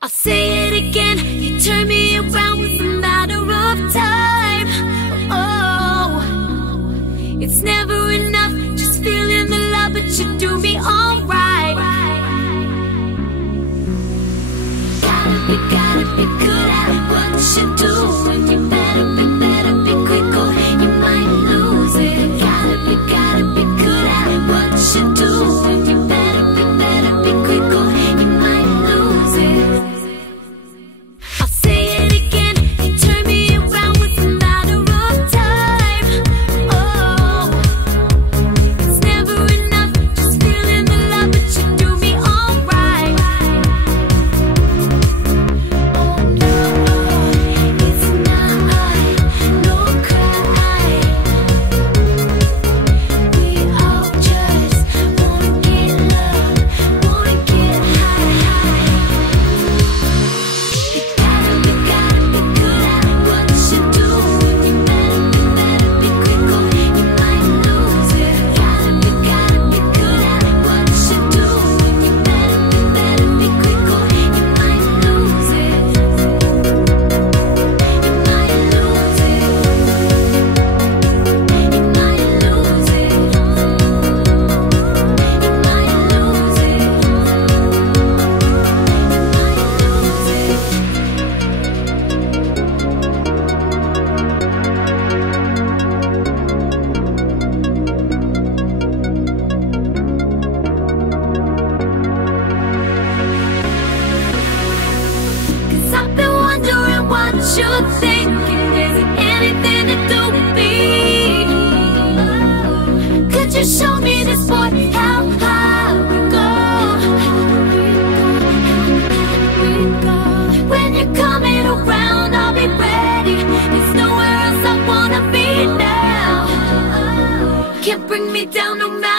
I'll say it again, you turn me around with a matter of time. Oh, it's never enough, just feeling the love, but you do me alright. Gotta be good at what you do, and you better be quick or you might lose it. Gotta be good at what you do, and you better be quick or you might lose it. I'll say it again, you turn me around with a matter of time. Oh, it's never enough, just feeling the love, but you do me alright. Oh no, it's not no cry. We all just wanna get love, wanna get high. You gotta be good at what you do, and you better be quick or you might lose it. Gotta be good at what you do, and you better be quick or you might lose it. You might lose it. You might lose it. You might lose Cause I've been wondering what you're thinking. Is it anything to do with me? Could you show me this boy how high we go? When you're coming around, I'll be ready. There's nowhere else I wanna be now. Can't bring me down no matter